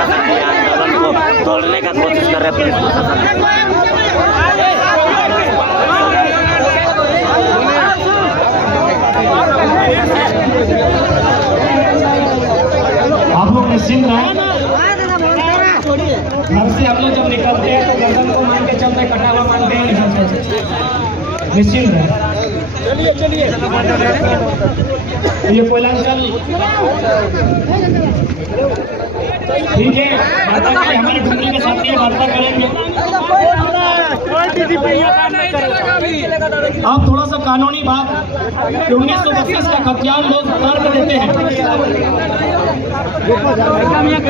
प्रशासन के आंदोलन को तोड़ने का कोशिश कर रहे पुलिस प्रशासन। आप लोग निश्चिंत रहें। घर से हम लोग जब निकलते हैं तो गर्दन को मान के चलते, कटा हुआ मानते हैं, निकलते। निश्चिंत रहें। चलिए चलिए ये कोयलांचल ठीक है, हमारे फैमिली के साथ ये वार्ता करेंगे। आप थोड़ा सा कानूनी बात 1932 का खतियान लोग तर्क देते हैं। आप थोड़ा सा कानूनी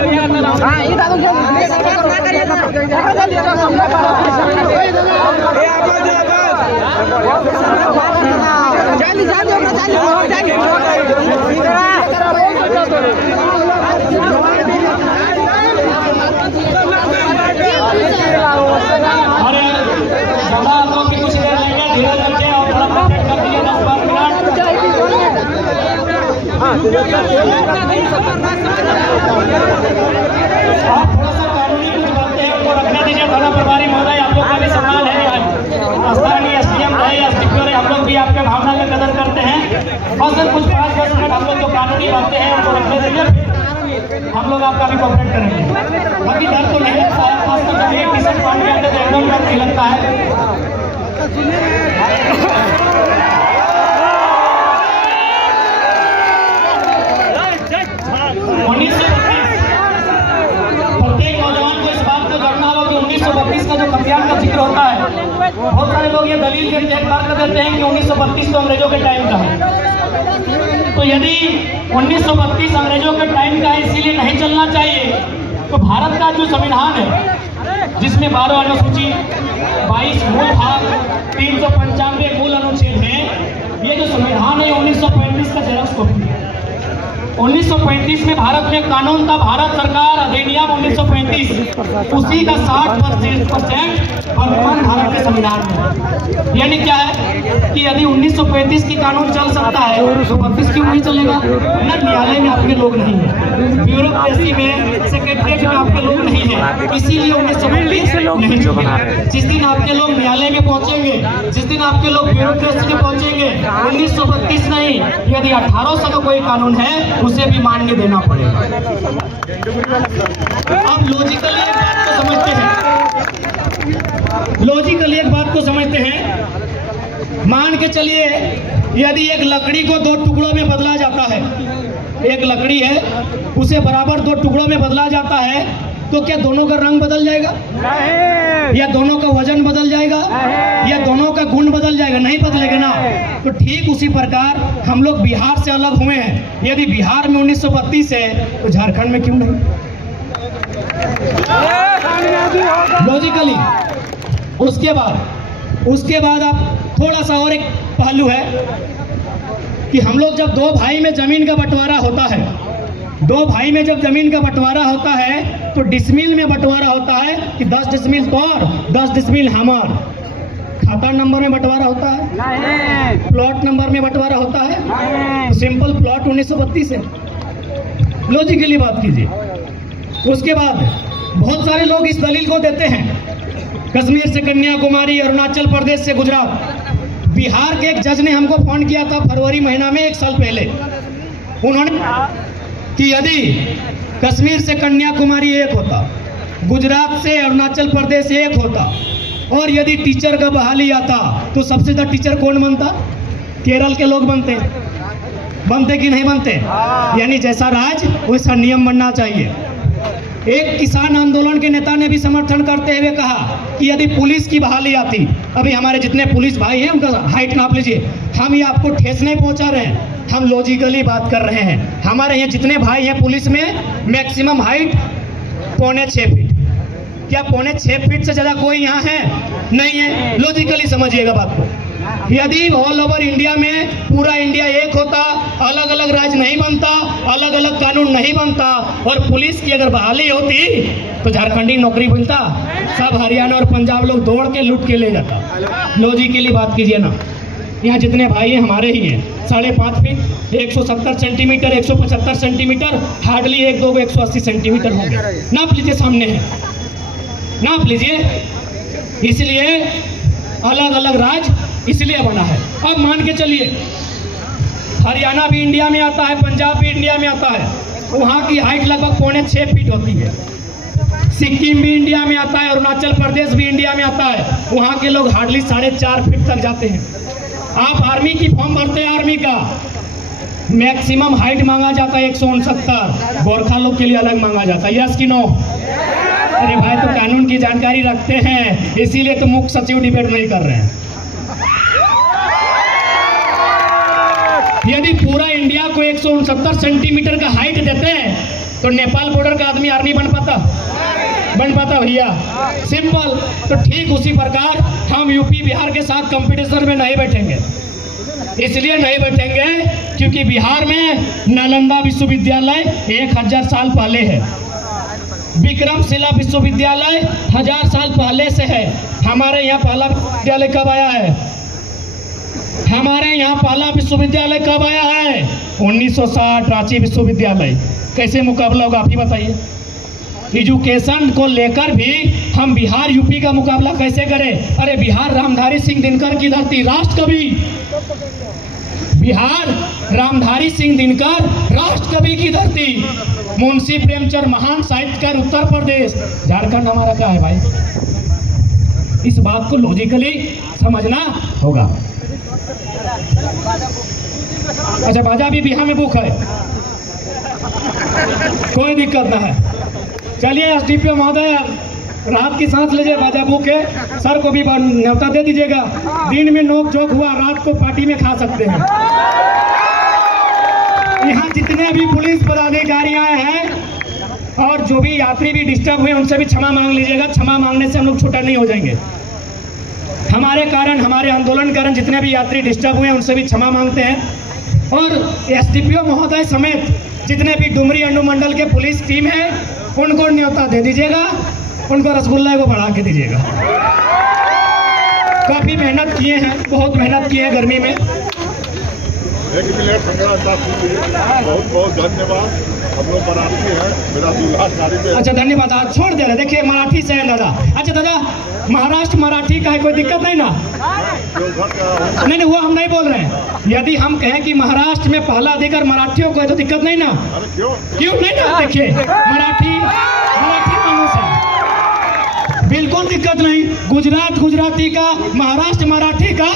कुछ बातें हैं उनको रखने दीजिए। थाना प्रभारी महोदय, आप लोग का भी सम्मान है, स्थानीय एसडीएम है या स्पीकर है, हम लोग भी आपके भावना का कदर करते हैं। और सर कुछ 5-10 मिनट हम लोग जो कानूनी बातें हैं उनको रखने दीजिए, हम लोग आपका भी कोऑपरेट करेंगे। बाकी डर तो नहीं है, पास तो जब एक टी-शर्ट पहन के आते तो एकदम डर नहीं लगता है। प्रत्येक नौजवान को इस बात को जानना होगा कि 1932 का जो खतियान का जिक्र होता है, बहुत सारे लोग ये दलील देते हैं, तर्क देते हैं कि 1932 तो अंग्रेजों के टाइम का है। तो यदि 1932 अंग्रेजों के टाइम का है, इसीलिए नहीं चलना चाहिए, तो भारत का जो संविधान है जिसमें 12 अनुसूची, 22 मूल भाग, 395 मूल अनुच्छेद हैं, ये जो संविधान है 1935 का जेरॉक्स कॉपी है। 1935 में भारत में कानून था, भारत सरकार अधिनियम 1935, उसी का 60% वर्तमान भारत के संविधान में। यानी क्या है कि यदि 1935 की कानून चल सकता है तो 32 क्यों नहीं चलेगा? न न्यायालय में आपके लोग नहीं है, ब्यूरोक्रेसी में, सेक्रेटरीट में आपके लोग नहीं है, इसीलिए 1935 नहीं चलेगा। जिस दिन आपके लोग न्यायालय में पहुंचेंगे, जिस दिन आपके लोग ब्यूरोक्रेसी में पहुंचेंगे, 1932 नहीं, यदि 1800 का कोई कानून है उसे भी मान्य देना पड़ेगा। अब लॉजिकली एक बात को समझते हैं, लॉजिकली एक बात को समझते हैं। मान के चलिए यदि एक लकड़ी को 2 टुकड़ों में बदला जाता है, एक लकड़ी है उसे बराबर 2 टुकड़ों में बदला जाता है, तो क्या दोनों का रंग बदल जाएगा? या दोनों का वजन बदल जाएगा? या दोनों का गुण बदल जाएगा? नहीं बदलेगा ना। तो ठीक उसी प्रकार हम लोग बिहार से अलग हुए हैं। यदि बिहार में 1932 है तो झारखंड में क्यों नहीं? लॉजिकली। उसके बाद आप थोड़ा सा और एक पहलू है कि हम लोग जब 2 भाई में जमीन का बंटवारा होता है, 2 भाई में जब जमीन का बंटवारा होता है तो डिसमिल में बंटवारा होता है कि 10 डिसमिल तोर, 10 डिसमिल हमार। खाता नंबर में बंटवारा होता है, प्लॉट नंबर में बंटवारा होता है, तो सिंपल प्लॉट 1932 है। लॉजिकली बात कीजिए। उसके बाद बहुत सारे लोग इस दलील को देते हैं, कश्मीर से कन्याकुमारी, अरुणाचल प्रदेश से गुजरात। बिहार के एक जज ने हमको फोन किया था फरवरी महीना में 1 साल पहले। उन्होंने कहा कि यदि कश्मीर से कन्याकुमारी एक होता, गुजरात से अरुणाचल प्रदेश एक होता, और यदि टीचर का बहाली आता तो सबसे ज़्यादा टीचर कौन बनता? केरल के लोग बनते कि नहीं बनते? यानी जैसा राज वैसा नियम बनना चाहिए। एक किसान आंदोलन के नेता ने भी समर्थन करते हुए कहा कि यदि पुलिस की बहाली आती, अभी हमारे जितने पुलिस भाई हैं उनका हाइट नाप लीजिए, हम ये आपको ठेस नहीं पहुंचा रहे हैं, हम लॉजिकली बात कर रहे हैं। हमारे यहाँ जितने भाई हैं पुलिस में मैक्सिमम हाइट 6.25 फीट। क्या 6.25 फीट से ज़्यादा कोई यहाँ है? नहीं है। लॉजिकली समझिएगा बात को। यदि ऑल ओवर इंडिया में पूरा इंडिया एक होता, अलग अलग राज्य नहीं बनता, अलग अलग कानून नहीं बनता, और पुलिस की अगर बहाली होती तो झारखंडी नौकरी मिलता, सब हरियाणा और पंजाब लोग दौड़ के लूट के ले जाता। लॉजिकली बात कीजिए ना। यहाँ जितने भाई हैं हमारे ही हैं। 5.5 feet 170 centimetre 175 centimetre, hardly 1-2 180 centimetre होंगे। नाप लीजिए, सामने है, नाप लीजिए। इसलिए अलग अलग राज्य इसलिए बना है। अब मान के चलिए हरियाणा भी इंडिया में आता है, पंजाब भी इंडिया में आता है, वहाँ की हाइट लगभग 6.25 फीट होती है। सिक्किम भी इंडिया में आता है, अरुणाचल प्रदेश भी इंडिया में आता है, वहाँ के लोग हार्डली 4.5 फीट तक जाते हैं। आप आर्मी की फॉर्म भरते हैं, आर्मी का मैक्सिमम हाइट मांगा जाता है 169, गोरखा लोग के लिए अलग मांगा जाता है। यस कि नो? अरे भाई, तो कानून की जानकारी रखते हैं, इसीलिए तो मुख्य सचिव डिबेट नहीं कर रहे हैं। यदि पूरा इंडिया को 169 सेंटीमीटर का हाइट देते हैं तो नेपाल बॉर्डर का आदमी आर्मी बन पाता भैया? सिंपल। तो ठीक उसी प्रकार हम यूपी बिहार के साथ कंपटीशन में नहीं बैठेंगे। इसलिए नहीं बैठेंगे क्योंकि बिहार में नालंदा विश्वविद्यालय 1000 साल पहले है, विक्रमशिला विश्वविद्यालय 1000 साल पहले से है। हमारे यहाँ पहला विश्वविद्यालय कब आया है? हमारे यहाँ पहला विश्वविद्यालय कब आया है? 1960, रांची विश्वविद्यालय। कैसे मुकाबला होगा आप ही बताइए? एजुकेशन को लेकर भी हम बिहार यूपी का मुकाबला कैसे करें? अरे बिहार रामधारी सिंह दिनकर की धरती, राष्ट्रकवि बिहार रामधारी सिंह दिनकर राष्ट्रकवि की धरती, मुंशी प्रेमचंद महान साहित्यकार उत्तर प्रदेश, झारखंड हमारा क्या है भाई? इस बात को लॉजिकली समझना होगा। अच्छा, बाजा भी बिहार में बुक है, कोई दिक्कत ना है। चलिए एसडीपीओ महोदय रात की सांस लीजिए, बाजा बुक है, सर को भी न्योता दे दीजिएगा। दिन में नोक झोंक हुआ, रात को पार्टी में खा सकते हैं। यहाँ जितने भी पुलिस पदाधिकारी आए हैं और जो भी यात्री भी डिस्टर्ब हुए उनसे भी क्षमा मांग लीजिएगा। क्षमा मांगने से हम लोग छोटा नहीं हो जाएंगे। हमारे कारण, हमारे आंदोलन कारण जितने भी यात्री डिस्टर्ब हुए उनसे भी क्षमा मांगते हैं। और एसडीपीओ महोदय समेत जितने भी डुमरी अनुमंडल के पुलिस टीम है उनको न्योता दे दीजिएगा, उनको रसगुल्ला को बढ़ा के दीजिएगा। काफी मेहनत किए हैं, बहुत मेहनत की है गर्मी में। बहुत बहुत धन्यवाद। हम लोग मराठी है, मेरा दूल्हा साड़ी में। अच्छा, धन्यवाद। आप छोड़ दे रहे, देखिए मराठी से है दादा। अच्छा दादा, महाराष्ट्र मराठी का है, कोई दिक्कत नहीं ना? नहीं, वो हम नहीं बोल रहे हैं। यदि हम कहें कि महाराष्ट्र में पहला अधिकार मराठियों को है तो दिक्कत नहीं ना? क्यों नहीं ना? देखिए मराठी मानो से बिल्कुल दिक्कत नहीं। गुजरात गुजराती का, महाराष्ट्र मराठी का,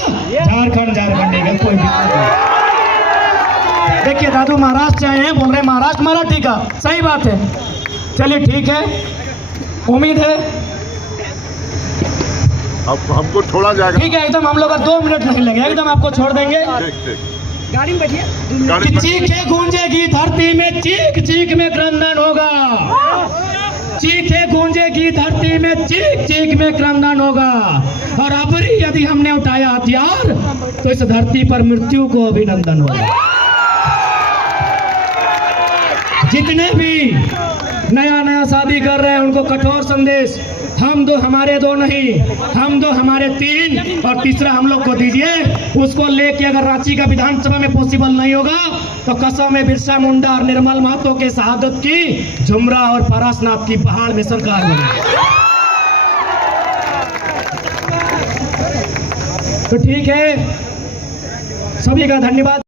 झारखंड झारखंडी का, कोई दिक्कत नहीं। देखिए दादू महाराष्ट्र से आए हैं, बोल रहे हैं महाराष्ट्र मराठी का, सही बात है। चलिए ठीक है, उम्मीद है अब हमको छोड़ा जाएगा। ठीक है, एकदम हम लोग का 2 मिनट नहीं लगे, एकदम आपको छोड़ देंगे। गाड़ी में बैठिए। चीखे गूंजेगी धरती में, चीख चीख में क्रंदन होगा। चीखे गूंजेगी धरती में, चीख चीख में क्रंदन होगा। और अबरी यदि हमने उठाया हथियार तो इस धरती पर मृत्यु को अभिनंदन होगा। जितने भी नया नया शादी कर रहे हैं उनको कठोर संदेश, हम दो हमारे दो नहीं, हम दो हमारे 3 और तीसरा हम लोग को दीजिए। उसको लेके अगर रांची का विधानसभा में पॉसिबल नहीं होगा तो कसम है बिरसा मुंडा और निर्मल महतो के शहादत की झुमरा और पारसनाथ की पहाड़ में सरकार बनी। तो ठीक है, सभी का धन्यवाद।